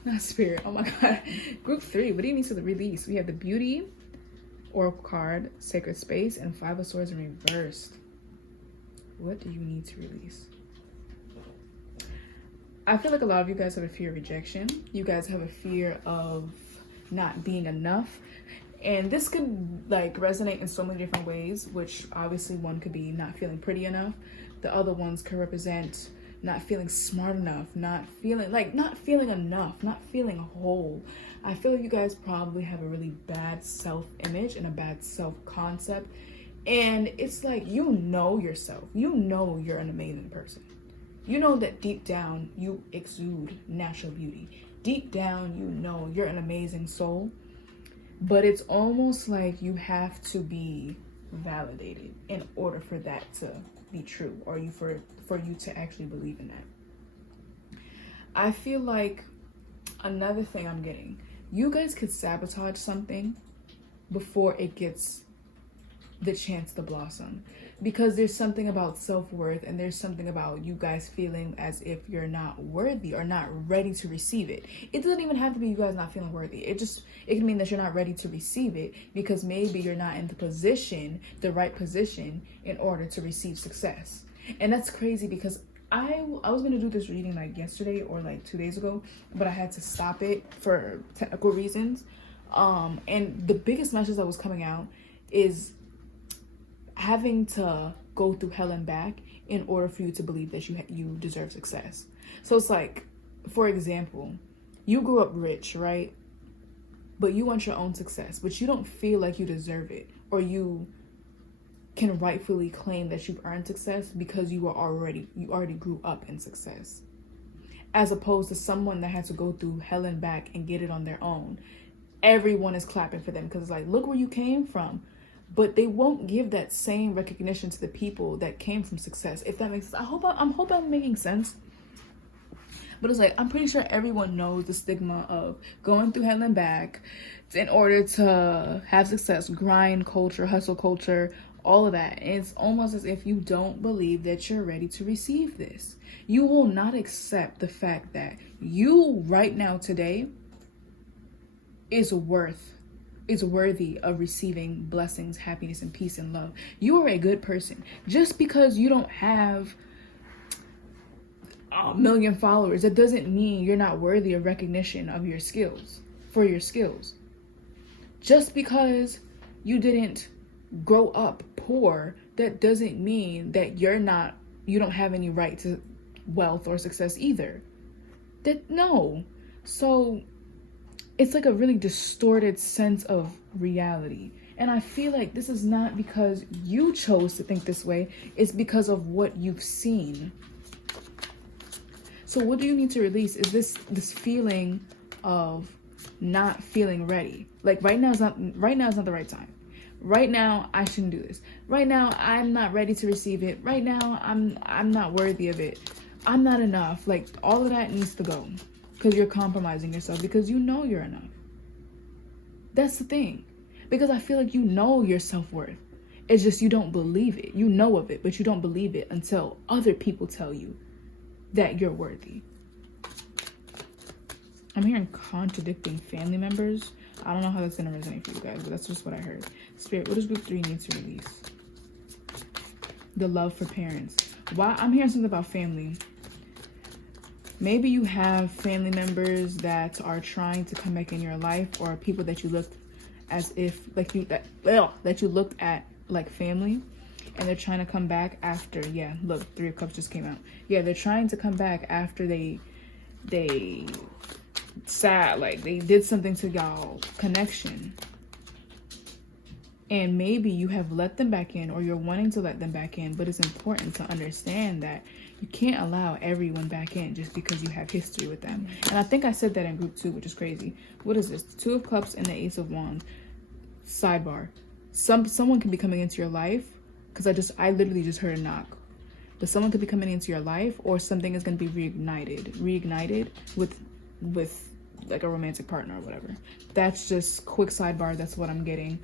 not spirit, oh my god. Group 3, what do you need to release? We have the Beauty Oracle card, Sacred Space, and 5 of Swords in reversed. What do you need to release? I feel like a lot of you guys have a fear of rejection. You guys have a fear of not being enough. And this could like resonate in so many different ways, which obviously one could be not feeling pretty enough. The other ones could represent not feeling smart enough, not feeling enough, not feeling whole. I feel like you guys probably have a really bad self-image and a bad self-concept. And it's like, you know yourself. You know you're an amazing person. You know that deep down you exude natural beauty. Deep down you know you're an amazing soul. But it's almost like you have to be validated in order for that to be true, or for you to actually believe in that. I feel like another thing I'm getting, you guys could sabotage something before it gets the chance to blossom, because there's something about self-worth, and there's something about you guys feeling as if you're not worthy or not ready to receive it. It doesn't even have to be you guys not feeling worthy. It can mean that you're not ready to receive it because maybe you're not in the right position in order to receive success. And that's crazy, because I was going to do this reading like yesterday or like 2 days ago, but I had to stop it for technical reasons. And the biggest message that was coming out is having to go through hell and back in order for you to believe that you deserve success. So it's like, for example, you grew up rich, right? But you want your own success, but you don't feel like you deserve it, or you can rightfully claim that you've earned success because you already grew up in success, as opposed to someone that had to go through hell and back and get it on their own. Everyone is clapping for them because it's like, look where you came from. But they won't give that same recognition to the people that came from success, if that makes sense. I hope I'm making sense. But it's like, I'm pretty sure everyone knows the stigma of going through hell and back in order to have success, grind culture, hustle culture, all of that. And it's almost as if you don't believe that you're ready to receive this. You will not accept the fact that you right now today is worthy of receiving blessings, happiness, and peace and love. You are a good person. Just because you don't have a million followers, that doesn't mean you're not worthy of recognition of your skills, for your skills. Just because you didn't grow up poor, that doesn't mean that you don't have any right to wealth or success either. No. So it's like a really distorted sense of reality. And I feel like this is not because you chose to think this way. It's because of what you've seen. So what do you need to release is this feeling of not feeling ready. Like right now is not the right time. Right now I shouldn't do this. Right now I'm not ready to receive it. Right now I'm not worthy of it. I'm not enough. Like all of that needs to go. Because you're compromising yourself, because you know you're enough. That's the thing. Because I feel like you know your self-worth. It's just you don't believe it. You know of it, but you don't believe it until other people tell you that you're worthy. I'm hearing contradicting family members. I don't know how that's going to resonate for you guys, but that's just what I heard. Spirit, what does group 3 need to release? The love for parents. Why? I'm hearing something about family. Maybe you have family members that are trying to come back in your life, or people that you looked as if that you looked at like family, and they're trying to come back after. Yeah, look, 3 of Cups just came out. Yeah, they're trying to come back after they sad, like they did something to y'all connection. And maybe you have let them back in, or you're wanting to let them back in, but it's important to understand that you can't allow everyone back in just because you have history with them. And I think I said that in group 2, which is crazy. What is this? 2 of Cups and the Ace of Wands. Sidebar. Someone can be coming into your life, because I literally just heard a knock. But someone could be coming into your life, or something is going to be reignited with like a romantic partner or whatever. That's just quick sidebar. That's what I'm getting.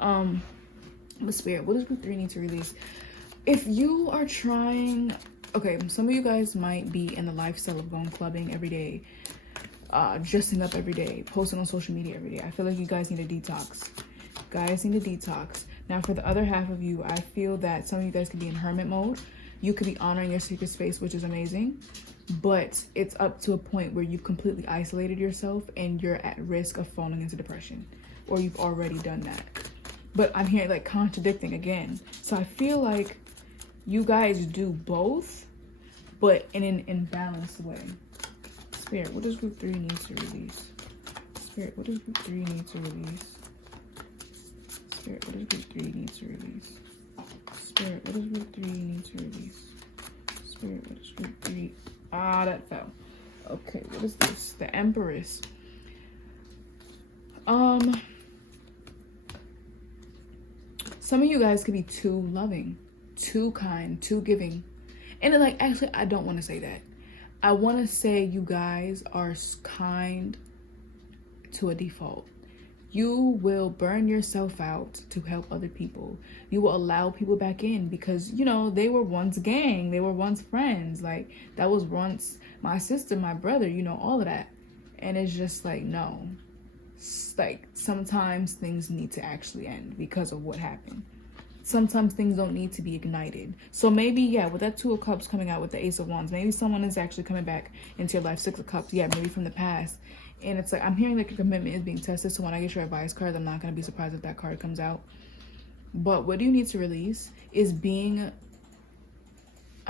But Spirit, what does group 3 need to release? If you are trying, okay, some of you guys might be in the lifestyle of going clubbing every day, dressing up every day, posting on social media every day. I feel like you guys need a detox. Now, for the other half of you, I feel that some of you guys could be in hermit mode. You could be honoring your secret space, which is amazing, but it's up to a point where you've completely isolated yourself and you're at risk of falling into depression, or you've already done that. But I'm hearing like contradicting again. So I feel like you guys do both, but in an imbalanced way. Spirit, what does group 3 need to release? Spirit, what does group 3 need to release? Spirit, what does group 3 need to release? Spirit, what does group 3 need to release? Spirit, what does group 3? Ah, that fell. Okay, what is this? The Empress. Some of you guys could be too loving, too kind, too giving. And like, actually, I don't want to say that. I want to say you guys are kind to a default. You will burn yourself out to help other people. You will allow people back in because, you know, they were once gang. They were once friends. Like, that was once my sister, my brother, you know, all of that. And it's just like, no. Like, sometimes things need to actually end because of what happened. Sometimes things don't need to be ignited. So maybe, yeah, with that 2 of Cups coming out with the Ace of Wands, maybe someone is actually coming back into your life. 6 of Cups, yeah, maybe from the past. And it's like, I'm hearing like your commitment is being tested. So when I get your advice card, I'm not going to be surprised if that card comes out. But what do you need to release is I'm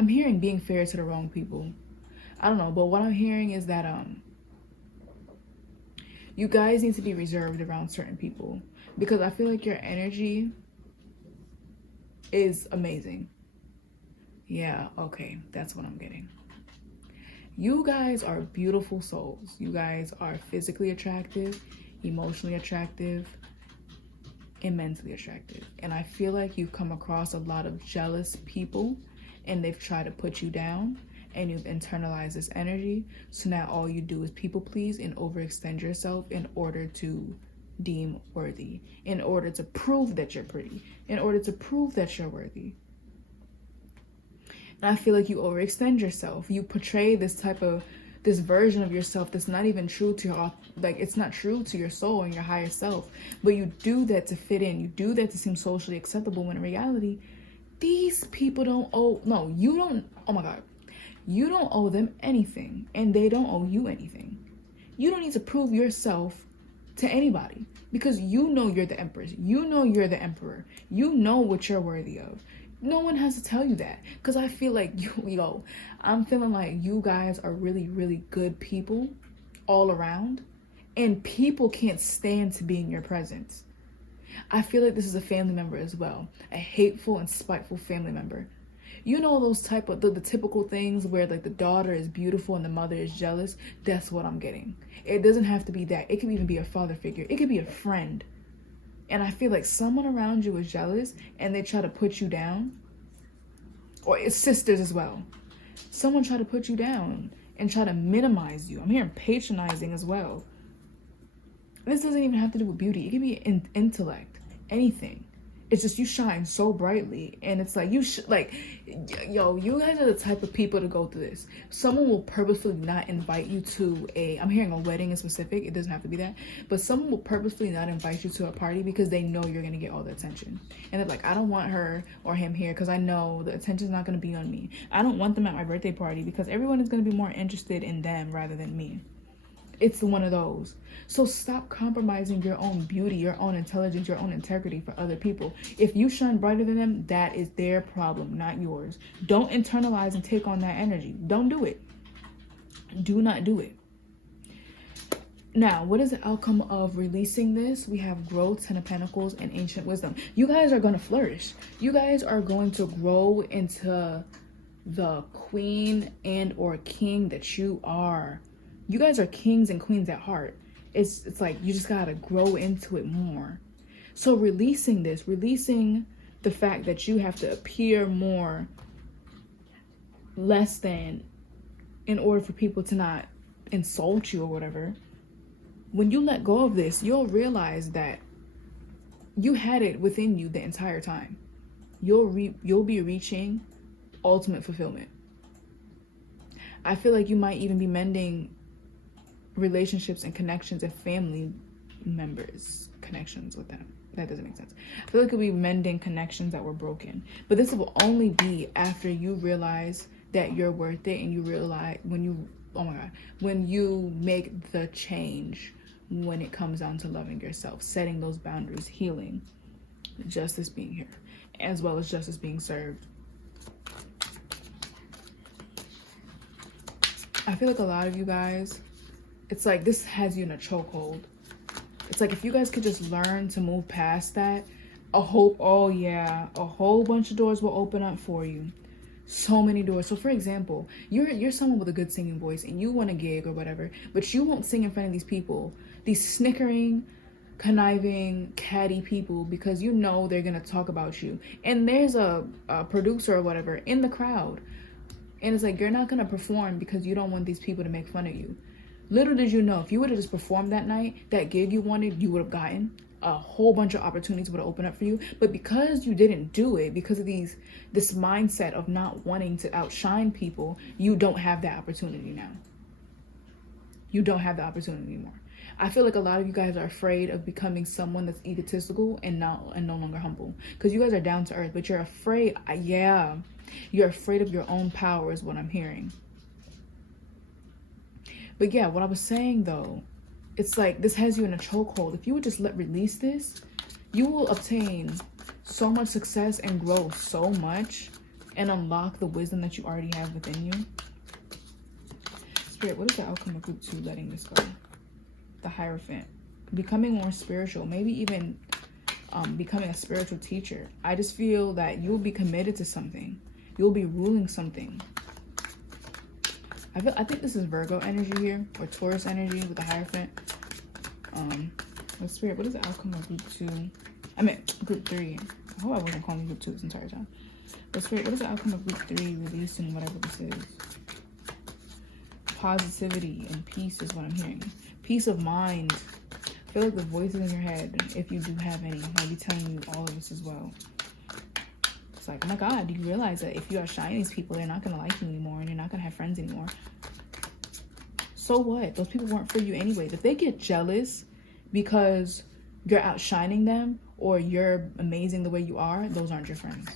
hearing being fair to the wrong people. I don't know, but what I'm hearing is that you guys need to be reserved around certain people, because I feel like your energy is amazing. Yeah, okay, that's what I'm getting. You guys are beautiful souls. You guys are physically attractive, emotionally attractive, and mentally attractive. And I feel like you've come across a lot of jealous people and they've tried to put you down, and you've internalized this energy. So now all you do is people please and overextend yourself in order to deem worthy, in order to prove that you're pretty, in order to prove that you're worthy. And I feel like you overextend yourself. You portray this version of yourself that's not even true to your, like, it's not true to your soul and your higher self. But you do that to fit in. You do that to seem socially acceptable, when in reality, these people don't owe, no, you don't, oh my God. You don't owe them anything, and they don't owe you anything. You don't need to prove yourself to anybody, because you know you're the Empress. You know you're the Emperor. You know what you're worthy of. No one has to tell you that, because I feel like I'm feeling like you guys are really, really good people all around, and people can't stand to be in your presence. I feel like this is a family member as well, a hateful and spiteful family member. You know, those type of the typical things where like the daughter is beautiful and the mother is jealous. That's what I'm getting. It doesn't have to be that. It could even be a father figure. It could be a friend. And I feel like someone around you is jealous and they try to put you down. Or it's sisters as well. Someone try to put you down and try to minimize you. I'm hearing patronizing as well. This doesn't even have to do with beauty. It could be intellect, anything. It's just you shine so brightly, and it's like you guys are the type of people to go through this. Someone will purposefully not invite you to I'm hearing a wedding in specific, it doesn't have to be that, but someone will purposefully not invite you to a party because they know you're gonna get all the attention, and they're like, I don't want her or him here because I know the attention's not gonna be on me. I don't want them at my birthday party because everyone is gonna be more interested in them rather than me. It's one of those. So stop compromising your own beauty, your own intelligence, your own integrity for other people. If you shine brighter than them, that is their problem, not yours. Don't internalize and take on that energy. Don't do it. Do not do it. Now, what is the outcome of releasing this? We have growth, Ten of Pentacles, and ancient wisdom. You guys are going to flourish. You guys are going to grow into the queen and or king that you are. You guys are kings and queens at heart. It's like you just got to grow into it more. So releasing this, releasing the fact that you have to appear more less than in order for people to not insult you or whatever. When you let go of this, you'll realize that you had it within you the entire time. You'll be reaching ultimate fulfillment. I feel like you might even be mending relationships and connections and family members connections with them. That doesn't make sense. I feel like you'll be mending connections that were broken. But this will only be after you realize that you're worth it, and you realize when you make the change when it comes down to loving yourself, setting those boundaries, healing, justice being here, as well as justice being served. I feel like a lot of you guys, it's like this has you in a chokehold. It's like if you guys could just learn to move past that, a whole bunch of doors will open up for you. So many doors. So for example, you're someone with a good singing voice and you want a gig or whatever, but you won't sing in front of these people, these snickering, conniving, catty people, because you know they're gonna talk about you. And there's a producer or whatever in the crowd, and it's like you're not gonna perform because you don't want these people to make fun of you. Little did you know, if you would have just performed that night, that gig you wanted, you would have gotten a whole bunch of opportunities would open up for you. But because you didn't do it, because of this mindset of not wanting to outshine people, you don't have that opportunity now. You don't have the opportunity anymore. I feel like a lot of you guys are afraid of becoming someone that's egotistical and no longer humble, because you guys are down to earth, but you're afraid. You're afraid of your own power is what I'm hearing. But yeah, what I was saying though, it's like this has you in a chokehold. If you would just release this, you will obtain so much success and grow so much and unlock the wisdom that you already have within you. Spirit, what is the outcome of group 2 letting this go? The Hierophant. Becoming more spiritual, maybe even becoming a spiritual teacher. I just feel that you'll be committed to something. You'll be ruling something. I think this is Virgo energy here, or Taurus energy with the Hierophant. Spirit, what is the outcome of group 2? I meant group 3. I hope I wasn't calling group 2 this entire time. But Spirit, what is the outcome of group 3 releasing whatever this is? Positivity and peace is what I'm hearing. Peace of mind. I feel like the voices in your head, if you do have any, might be telling you all of this as well. It's like, oh my God, do you realize that if you outshine these people, they're not going to like you anymore and you're not going to have friends anymore? So what? Those people weren't for you anyways. If they get jealous because you're outshining them or you're amazing the way you are, those aren't your friends.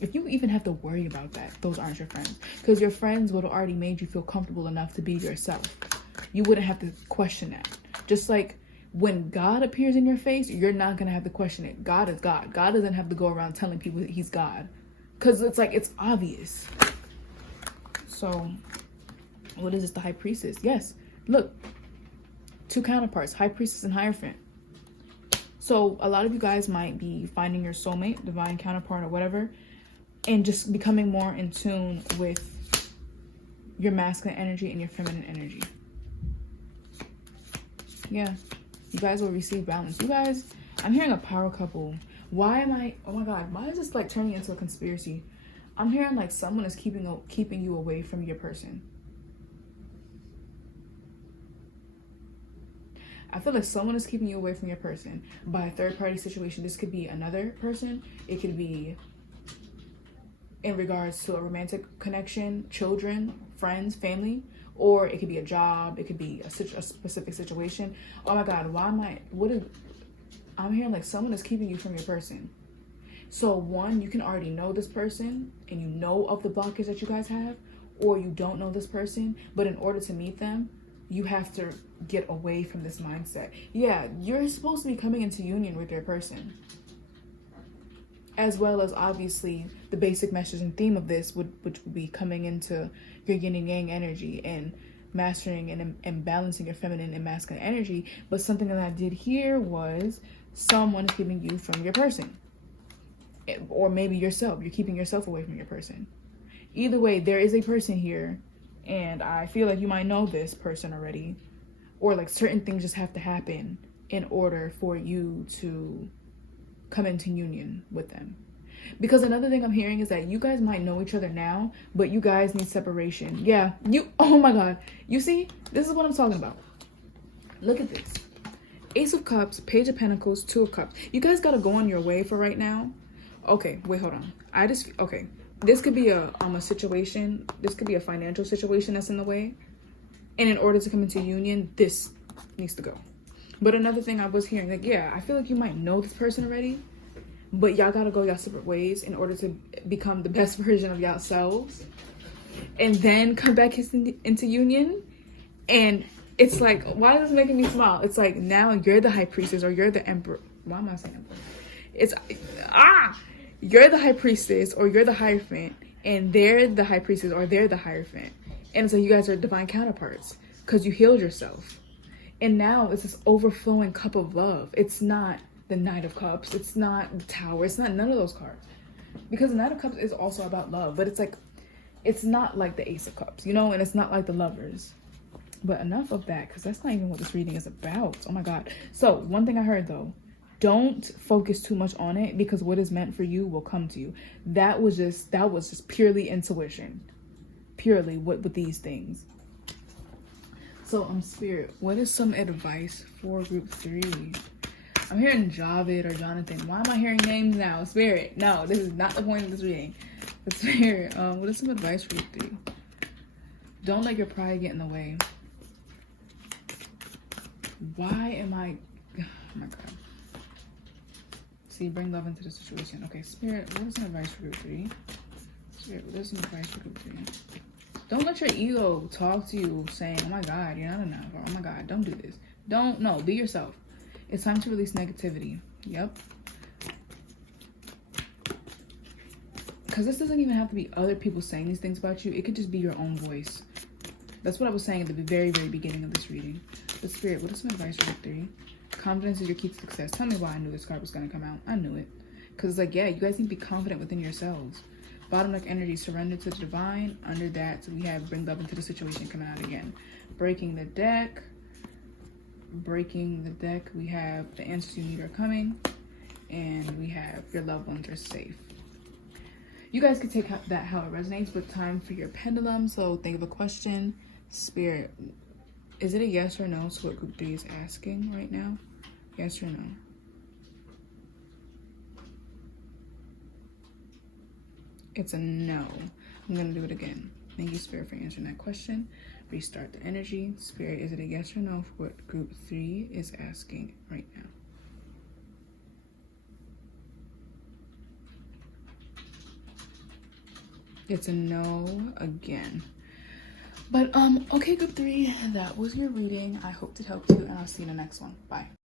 If you even have to worry about that, those aren't your friends. Because your friends would have already made you feel comfortable enough to be yourself. You wouldn't have to question that. Just like when God appears in your face, you're not going to have to question it. God is God. God doesn't have to go around telling people that he's God. Because it's like, it's obvious. So, what is this? The High Priestess. Yes. Look. 2 counterparts. High Priestess and Hierophant. So, a lot of you guys might be finding your soulmate, divine counterpart, or whatever, and just becoming more in tune with your masculine energy and your feminine energy. Yeah. You guys will receive balance. You guys, I'm hearing a power couple. Why am I, oh my God, why is this like turning into a conspiracy? I'm hearing like someone is keeping you away from your person. I feel like someone is keeping you away from your person by a third-party situation. This could be another person. It could be in regards to a romantic connection, children, friends, family, or it could be a job. It could be a specific situation. Oh my God, I'm hearing like someone is keeping you from your person. So one, you can already know this person and you know of the blockage that you guys have, or you don't know this person, but in order to meet them, you have to get away from this mindset. Yeah, you're supposed to be coming into union with your person. As well as obviously the basic message and theme of this which would be coming into your yin and yang energy and mastering and balancing your feminine and masculine energy. But something that I did here was someone is keeping you from your person. Or maybe yourself. You're keeping yourself away from your person. Either way, there is a person here, and I feel like you might know this person already, or like certain things just have to happen in order for you to come into union with them. Because another thing I'm hearing is that you guys might know each other now, but you guys need separation. Yeah, oh my God. You see, this is what I'm talking about. Look at this. Ace of Cups, Page of Pentacles, Two of Cups. You guys got to go on your way for right now. Okay, wait, hold on. Okay. This could be a situation. This could be a financial situation that's in the way. And in order to come into union, this needs to go. But another thing I was hearing, like, yeah, I feel like you might know this person already, but y'all gotta go y'all separate ways in order to become the best version of yourselves. And then come back into union. And it's like, why is this making me smile? It's like, now you're the high priestess or you're the emperor. Why am I saying emperor? It's, you're the high priestess or you're the Hierophant, and they're the high priestess or they're the Hierophant. And it's like you guys are divine counterparts because you healed yourself. And now it's this overflowing cup of love. It's not the Knight of Cups. It's not the Tower. It's not none of those cards. Because the Knight of Cups is also about love. But it's like, it's not like the Ace of Cups, you know? And it's not like the Lovers. But enough of that, because that's not even what this reading is about. Oh my God. So one thing I heard though, don't focus too much on it, because what is meant for you will come to you. That was just purely intuition. Purely with these things. So Spirit, what is some advice for group 3? I'm hearing Javid or Jonathan. Why am I hearing names now? Spirit, no, this is not the point of this reading. But Spirit, what is some advice for group 3? Don't let your pride get in the way. Why am I, oh my God. See, bring love into the situation. Okay, Spirit, what is some advice for group 3? Spirit, what is some advice for group 3? Don't let your ego talk to you saying, oh my God, you're not enough. Or, oh my God, don't do this. No, be yourself. It's time to release negativity. Yep. Because this doesn't even have to be other people saying these things about you. It could just be your own voice. That's what I was saying at the very, very beginning of this reading. But Spirit, what is some advice for group 3? Confidence is your key to success. Tell me why I knew this card was going to come out. I knew it. Because it's like, yeah, you guys need to be confident within yourselves. Bottom deck energy, surrender to the divine. Under that, we have bring love into the situation coming out again. Breaking the deck. We have the answers you need are coming. And we have your loved ones are safe. You guys can take that how it resonates, but time for your pendulum. So think of a question. Spirit, is it a yes or no to what group 3 is asking right now? Yes or no? It's a no. I'm going to do it again. Thank you, Spirit, for answering that question. Restart the energy. Spirit, is it a yes or no for what group 3 is asking right now? It's a no again. But, okay, group 3, that was your reading. I hope it helped you, and I'll see you in the next one. Bye.